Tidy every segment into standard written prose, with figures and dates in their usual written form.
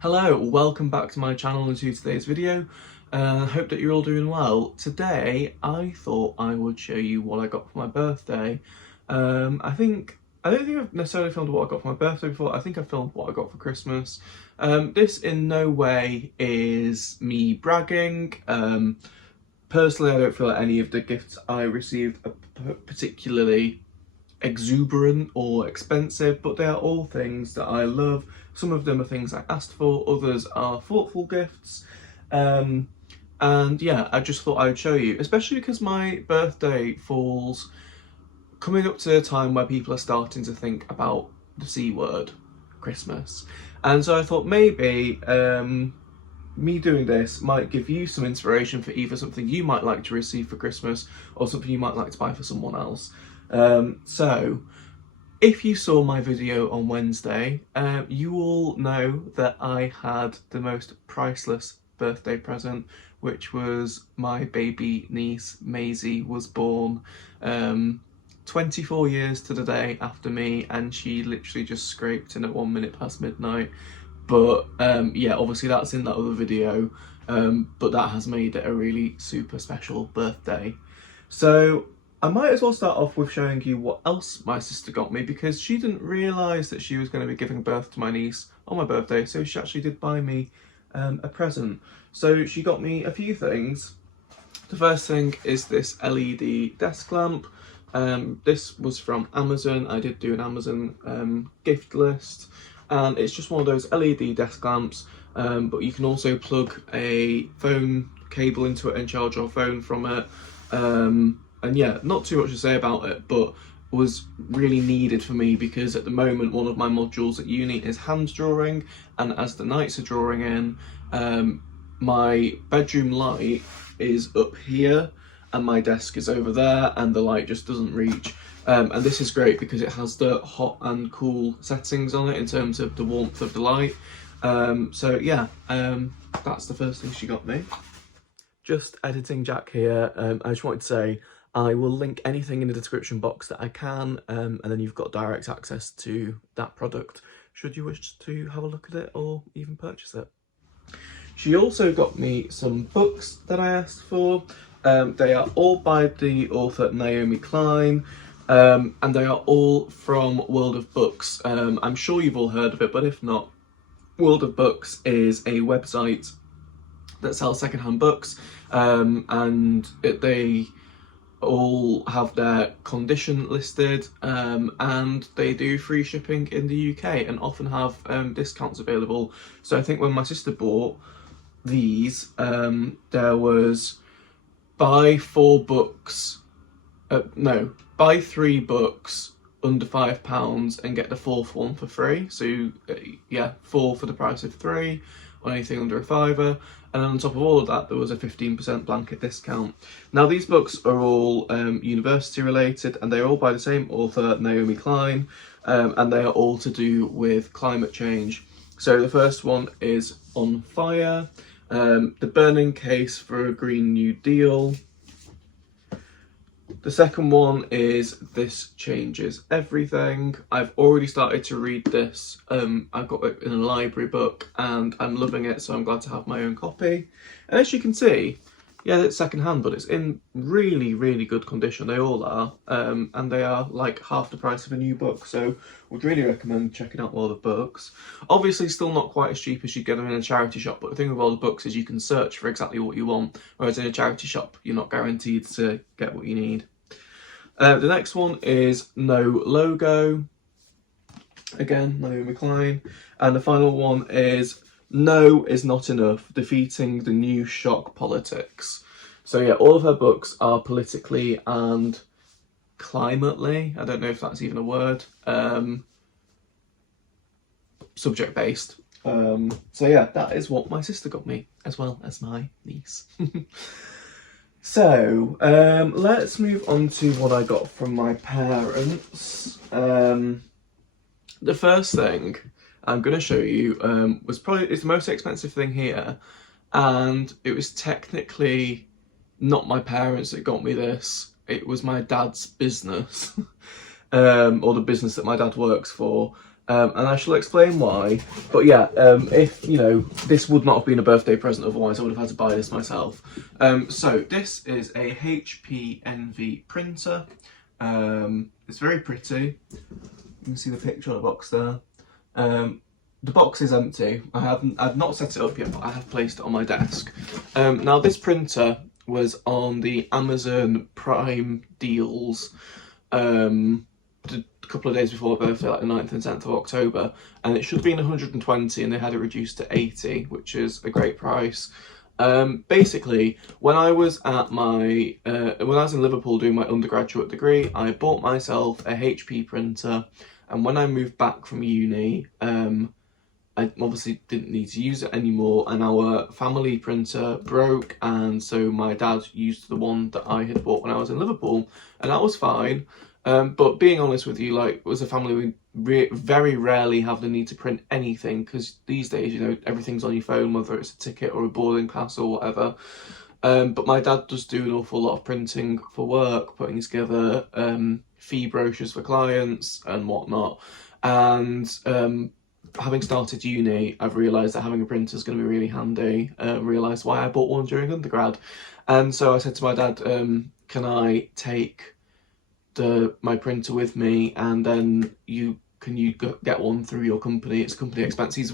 Hello, welcome back to my channel and to today's video. I hope that you're all doing well. Today I thought I would show you what I got for my birthday. I don't think I've necessarily filmed what I got for my birthday before. I think I filmed what I got for Christmas. This in no way is me bragging. Personally, I don't feel like any of the gifts I received are particularly exuberant or expensive, but they are all things that I love. Some of them are things I asked for, others are thoughtful gifts. And yeah, I just thought I'd show you, especially because my birthday falls coming up to a time where people are starting to think about the C word, Christmas. And so I thought maybe me doing this might give you some inspiration for either something you might like to receive for Christmas or something you might like to buy for someone else. So if you saw my video on Wednesday, you will know that I had the most priceless birthday present, which was my baby niece Maisie was born 24 years to the day after me, and she literally just scraped in at 1 minute past midnight. But yeah, obviously that's in that other video, but that has made it a really super special birthday. So I might as well start off with showing you what else my sister got me, because she didn't realise that she was going to be giving birth to my niece on my birthday, so she actually did buy me a present. So she got me a few things. The first thing is this LED desk lamp. This was from Amazon. I did do an Amazon gift list, and it's just one of those LED desk lamps, but you can also plug a phone cable into it and charge your phone from it. And yeah, not too much to say about it, but was really needed for me because at the moment one of my modules at uni is hand drawing, and as the nights are drawing in, my bedroom light is up here and my desk is over there and the light just doesn't reach. And this is great because it has the hot and cool settings on it in terms of the warmth of the light. So yeah, that's the first thing she got me. Just editing Jack here. I just wanted to say I will link anything in the description box that I can, and then you've got direct access to that product should you wish to have a look at it or even purchase it. She also got me some books that I asked for. They are all by the author Naomi Klein, and they are all from World of Books. I'm sure you've all heard of it, but if not, World of Books is a website that sells secondhand books, and they all have their condition listed, and they do free shipping in the UK and often have discounts available. So I think when my sister bought these, there was buy 4 books, buy 3 books under £5 and get the 4th one for free. So yeah, 4 for the price of 3 on anything under a £5. And then on top of all of that, there was a 15% blanket discount. Now these books are all university related, and they're all by the same author, Naomi Klein, and they are all to do with climate change. So the first one is On Fire, The Burning Case for a Green New Deal. The second one is This Changes Everything. I've already started to read this. I've got it in a library book and I'm loving it, so I'm glad to have my own copy. And as you can see, yeah, it's secondhand, but it's in really, really good condition. They all are, and they are like half the price of a new book, so would really recommend checking out World of Books. Obviously still not quite as cheap as you'd get them in a charity shop, but the thing with World of Books is you can search for exactly what you want, whereas in a charity shop you're not guaranteed to get what you need. The next one is No Logo, again Naomi Klein, and the final one is No Is Not Enough, Defeating the New Shock Politics. So yeah, all of her books are politically and climately, I don't know if that's even a word, subject based. So yeah, that is what my sister got me, as well as my niece. So let's move on to what I got from my parents. The first thing I'm going to show you is the most expensive thing here, and it was technically not my parents that got me this. It was my dad's business, or the business that my dad works for. and I shall explain why. But yeah, if, you know, this would not have been a birthday present otherwise, I would have had to buy this myself. So this is a HP Envy printer. It's very pretty. You can see the picture on the box there. The box is empty. I've not set it up yet, but I have placed it on my desk. Now this printer was on the Amazon Prime deals a couple of days before my birthday, like the 9th and 10th of October, and it should have been 120 and they had it reduced to 80, which is a great price. Basically, when I was at my when I was in Liverpool doing my undergraduate degree, I bought myself a HP printer, and when I moved back from uni, I obviously didn't need to use it anymore, and our family printer broke, and so my dad used the one that I had bought when I was in Liverpool, and that was fine. But being honest with you, like, as a family, we very rarely have the need to print anything, because these days, you know, everything's on your phone, whether it's a ticket or a boarding pass or whatever. But my dad does do an awful lot of printing for work, putting together fee brochures for clients and whatnot. And having started uni, I've realised that having a printer is going to be really handy. Realised why I bought one during undergrad. And so I said to my dad, can I take my printer with me, and then can you get one through your company? It's company expense. He's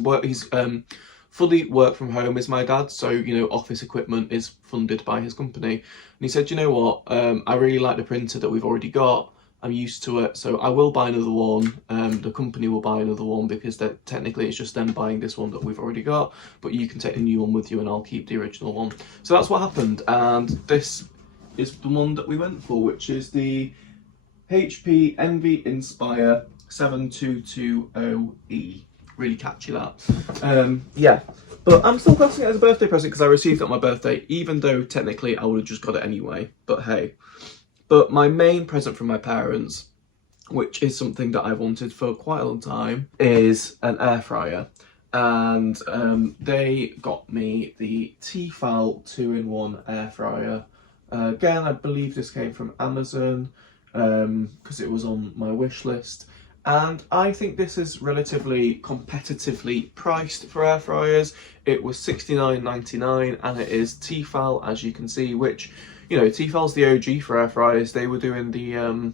fully work from home is my dad, so, you know, office equipment is funded by his company. And he said, you know what, I really like the printer that we've already got. I'm used to it, so I will buy another one. The company will buy another one, because technically it's just them buying this one that we've already got, but you can take the new one with you and I'll keep the original one. So that's what happened, and this is the one that we went for, which is the HP Envy Inspire 7220E. Really catchy, that. Yeah, but I'm still classing it as a birthday present because I received it on my birthday, even though technically I would have just got it anyway, but hey. But my main present from my parents, which is something that I've wanted for quite a long time, is an air fryer. And they got me the Tefal 2-in-1 air fryer. Again, I believe this came from Amazon, because it was on my wish list, and I think this is relatively competitively priced for air fryers. It was $69.99, and it is Tefal, as you can see, which, you know, Tefal's the OG for air fryers. They were doing the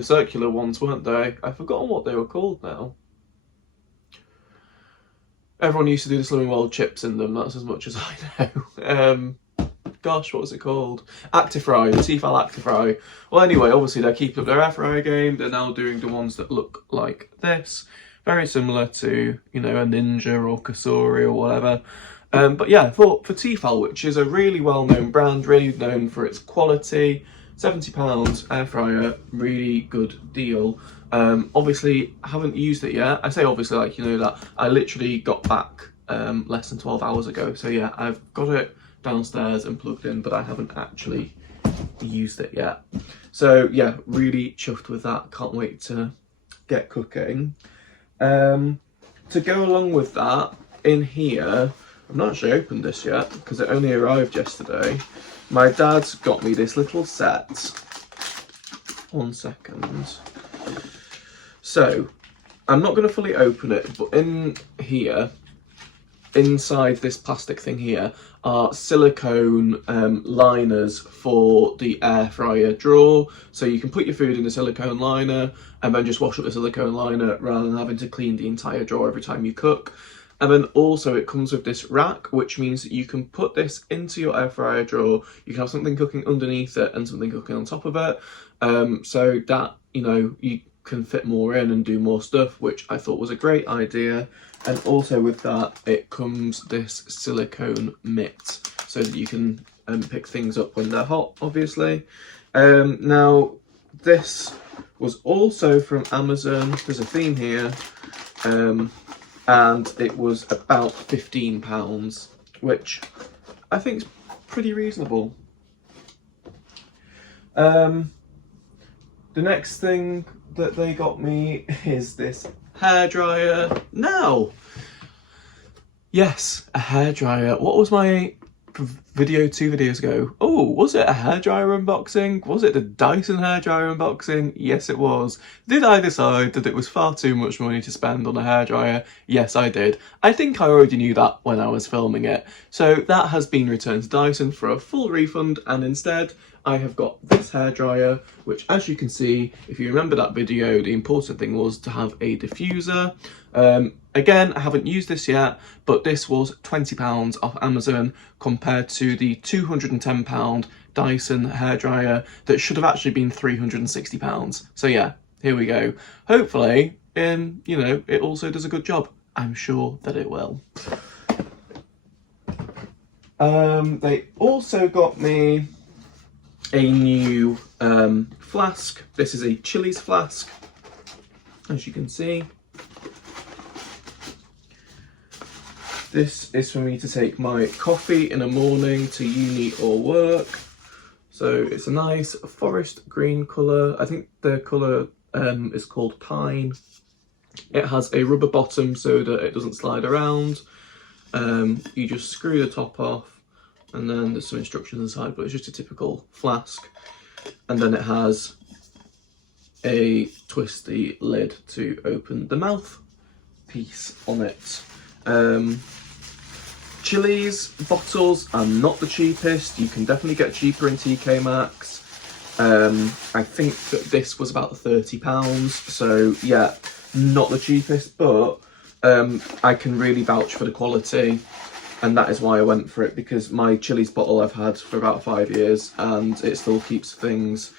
circular ones, weren't they? I've forgotten what they were called now. Everyone used to do the Slimming World chips in them, that's as much as I know. Gosh, what was it called? Actifry, the Tefal Actifry. Well, anyway, obviously they're keeping up their air fryer game. They're now doing the ones that look like this. Very similar to, you know, a Ninja or Kasuri or whatever. But yeah, for Tefal, which is a really well-known brand, really known for its quality, £70 air fryer, really good deal. Obviously, I haven't used it yet. I say obviously, like, you know, that I literally got back less than 12 hours ago. So yeah, I've got it downstairs and plugged in, but I haven't actually used it yet. So yeah, really chuffed with that. Can't wait to get cooking. To go along with that, in here, I've not actually opened this yet because it only arrived yesterday. My dad's got me this little set. 1 second. So I'm not going to fully open it, but in here, inside this plastic thing here, are silicone liners for the air fryer drawer. So you can put your food in the silicone liner and then just wash up the silicone liner rather than having to clean the entire drawer every time you cook. And then also it comes with this rack, which means that you can put this into your air fryer drawer. You can have something cooking underneath it and something cooking on top of it. So that, you know, you can fit more in and do more stuff, which I thought was a great idea. And also with that, it comes this silicone mitt so that you can pick things up when they're hot, obviously. Now, this was also from Amazon. There's a theme here. And it was about £15, which I think is pretty reasonable. The next thing that they got me is this hairdryer. Now, yes, a hairdryer. What was my video 2 videos ago. Oh, was it a hairdryer unboxing? Was it the Dyson hairdryer unboxing? Yes, it was. Did I decide that it was far too much money to spend on a hairdryer? Yes, I did. I think I already knew that when I was filming it. So that has been returned to Dyson for a full refund, and instead I have got this hairdryer, which, as you can see, if you remember that video, the important thing was to have a diffuser. Again, I haven't used this yet, but this was £20 off Amazon compared to the £210 Dyson hairdryer that should have actually been £360. So yeah, here we go. Hopefully, you know, it also does a good job. I'm sure that it will. They also got me a new flask. This is a Chili's flask, as you can see. This is for me to take my coffee in the morning to uni or work. So it's a nice forest green colour. I think the colour is called Pine. It has a rubber bottom so that it doesn't slide around. You just screw the top off, and then there's some instructions inside, but it's just a typical flask. And then it has a twisty lid to open the mouth piece on it. Chili's bottles are not the cheapest. You can definitely get cheaper in TK Maxx. I think that this was about £30, so yeah, not the cheapest, but I can really vouch for the quality, and that is why I went for it, because my Chili's bottle I've had for about 5 years and it still keeps things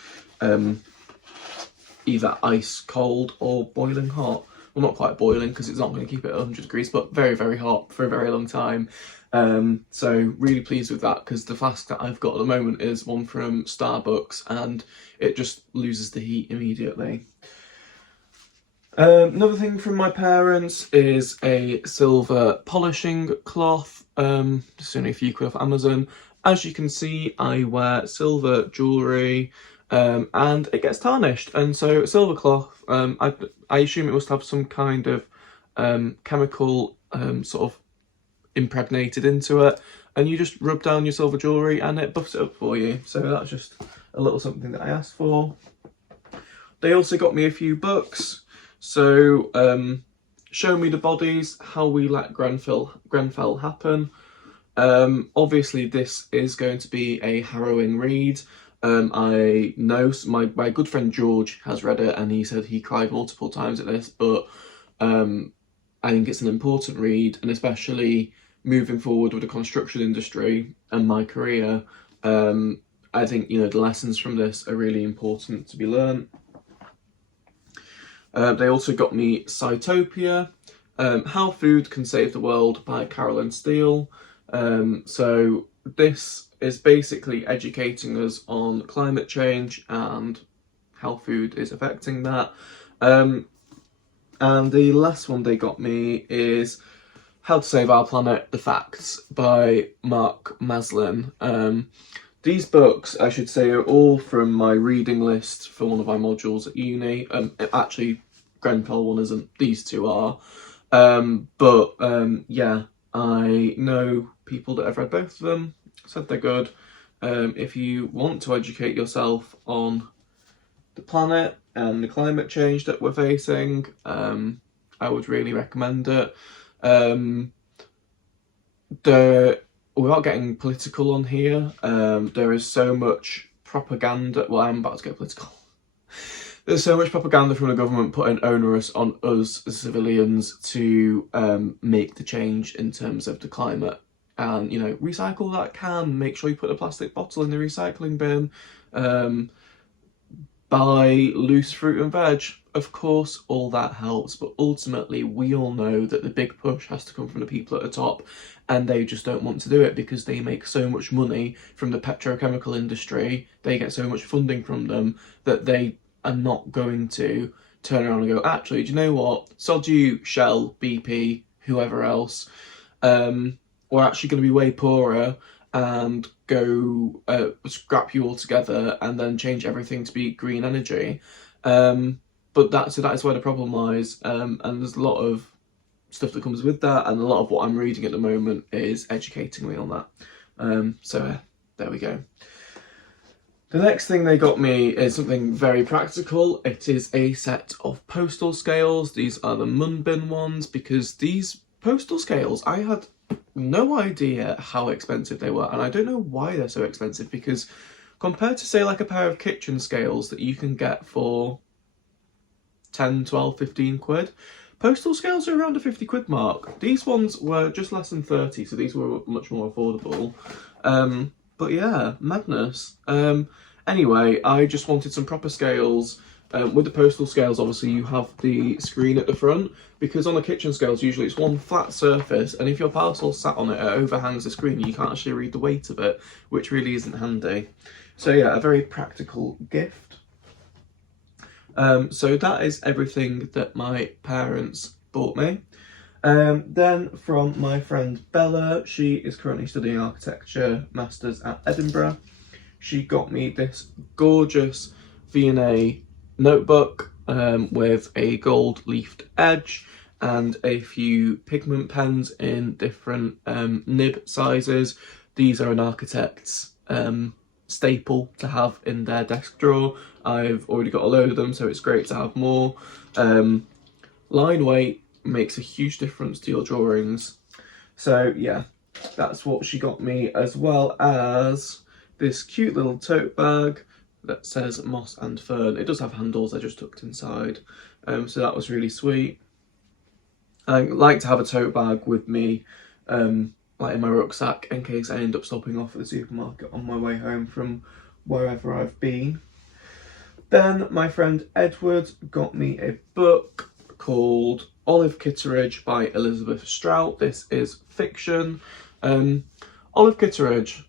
either ice cold or boiling hot. Well, not quite boiling because it's not going to keep it at 100 degrees, but very, very hot for a very long time. So really pleased with that, because the flask that I've got at the moment is one from Starbucks and it just loses the heat immediately. Another thing from my parents is a silver polishing cloth. It's only a few quid off Amazon. As you can see, I wear silver jewellery. And it gets tarnished, and so silver cloth, I assume it must have some kind of chemical sort of impregnated into it, and you just rub down your silver jewellery and it buffs it up for you. So that's just a little something that I asked for. They also got me a few books. So Show Me the Bodies, How We Let Grenfell Happen. Obviously this is going to be a harrowing read. I know my good friend George has read it and he said he cried multiple times at this, but I think it's an important read, and especially moving forward with the construction industry and my career, I think, you know, the lessons from this are really important to be learned. They also got me Cytopia, How Food Can Save the World by Carolyn Steele. So this is basically educating us on climate change and how food is affecting that. And the last one they got me is How to Save Our Planet, The Facts by Mark Maslin. These books, I should say, are all from my reading list for one of my modules at uni. Actually, Grenfell one isn't, these two are. Yeah, I know people that have read both of them, said they're good. If you want to educate yourself on the planet and the climate change that we're facing, I would really recommend it. Without getting political on here, there is so much propaganda. Well, I'm about to get political. There's so much propaganda from the government putting onerous on us as civilians to make the change in terms of the climate. And, you know, recycle that can, make sure you put a plastic bottle in the recycling bin, buy loose fruit and veg. Of course, all that helps, but ultimately we all know that the big push has to come from the people at the top, and they just don't want to do it because they make so much money from the petrochemical industry, they get so much funding from them, that they are not going to turn around and go, actually, do you know what, sod you, Shell, BP, whoever else, we're actually going to be way poorer and go scrap you all together and then change everything to be green energy. But that is where the problem lies, and there's a lot of stuff that comes with that, and a lot of what I'm reading at the moment is educating me on that. So there we go. The next thing they got me is something very practical. It is a set of postal scales. These are the Munbin ones, because these postal scales, I had no idea how expensive they were, and I don't know why they're so expensive, because compared to, say, like a pair of kitchen scales that you can get for 10, 12, 15 quid, postal scales are around the 50 quid mark. These ones were just less than 30, so these were much more affordable. But yeah, madness. Anyway, I just wanted some proper scales. With the postal scales, obviously, you have the screen at the front, because on the kitchen scales, usually it's one flat surface, and if your parcel's sat on it, it overhangs the screen, and you can't actually read the weight of it, which really isn't handy. So yeah, a very practical gift. So that is everything that my parents bought me. Then from my friend Bella, she is currently studying architecture masters at Edinburgh. She got me this gorgeous V&A notebook with a gold leafed edge and a few pigment pens in different nib sizes. These are an architect's staple to have in their desk drawer. I've already got a load of them, so it's great to have more. Line weight makes a huge difference to your drawings. So yeah, that's what she got me, as well as this cute little tote bag that says Moss and Fern. It does have handles, they're just tucked inside. So that was really sweet. I like to have a tote bag with me, like in my rucksack, in case I end up stopping off at the supermarket on my way home from wherever I've been. Then my friend Edward got me a book called Olive Kitteridge by Elizabeth Strout. This is fiction. Olive Kitteridge,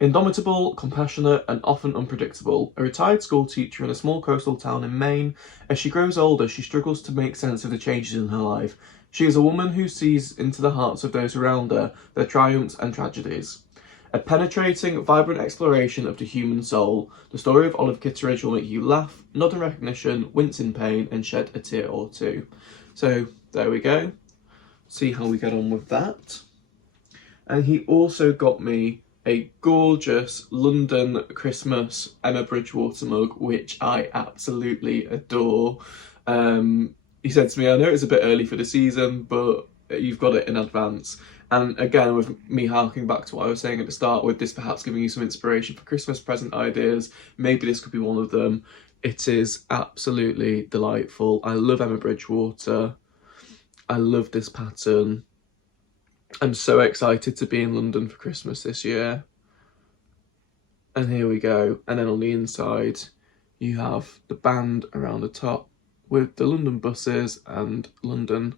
indomitable, compassionate, and often unpredictable. A retired school teacher in a small coastal town in Maine, as she grows older, she struggles to make sense of the changes in her life. She is a woman who sees into the hearts of those around her, their triumphs and tragedies. A penetrating, vibrant exploration of the human soul, the story of Olive Kitteridge will make you laugh, nod in recognition, wince in pain, and shed a tear or two. So there we go. See how we get on with that. And he also got me a gorgeous London Christmas Emma Bridgewater mug, which I absolutely adore. He said to me, I know it's a bit early for the season, but you've got it in advance. And again, with me harking back to what I was saying at the start, with this perhaps giving you some inspiration for Christmas present ideas, maybe this could be one of them. It is absolutely delightful. I love Emma Bridgewater. I love this pattern. I'm so excited to be in London for Christmas this year. And here we go. And then on the inside, you have the band around the top with the London buses and London,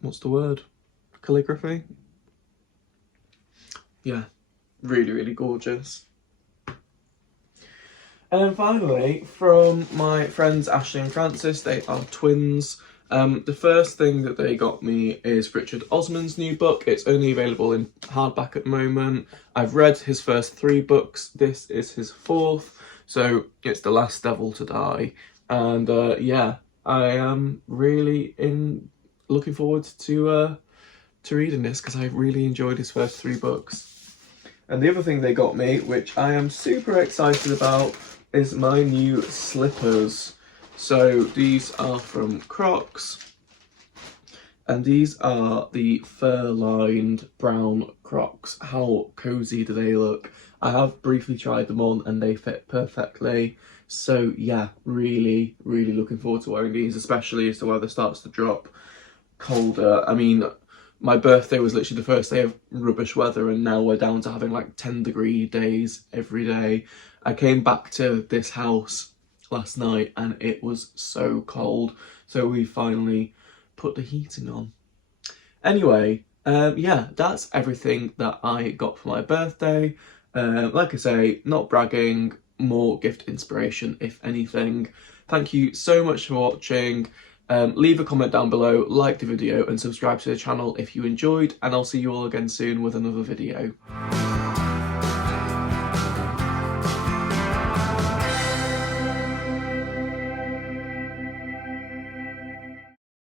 what's the word? Calligraphy? Yeah, really, really gorgeous. And then finally, from my friends Ashley and Francis, they are twins. The first thing that they got me is Richard Osman's new book. It's only available in hardback at the moment. I've read his first 3 books. This is his 4th, so it's The Last Devil to Die. And yeah, I am really looking forward to reading this, because I really enjoyed his first 3 books. And the other thing they got me, which I am super excited about, is my new slippers. So these are from Crocs, and these are the fur-lined brown Crocs. How cozy do they look? I have briefly tried them on and they fit perfectly. So yeah, really, really looking forward to wearing these, especially as the weather starts to drop colder. I mean, my birthday was literally the first day of rubbish weather, and now we're down to having like 10-degree days every day. I came back to this house last night and it was so cold, so we finally put the heating on. Anyway, yeah, that's everything that I got for my birthday. Like I say, not bragging, more gift inspiration if anything. Thank you so much for watching. Leave a comment down below, like the video and subscribe to the channel if you enjoyed, and I'll see you all again soon with another video.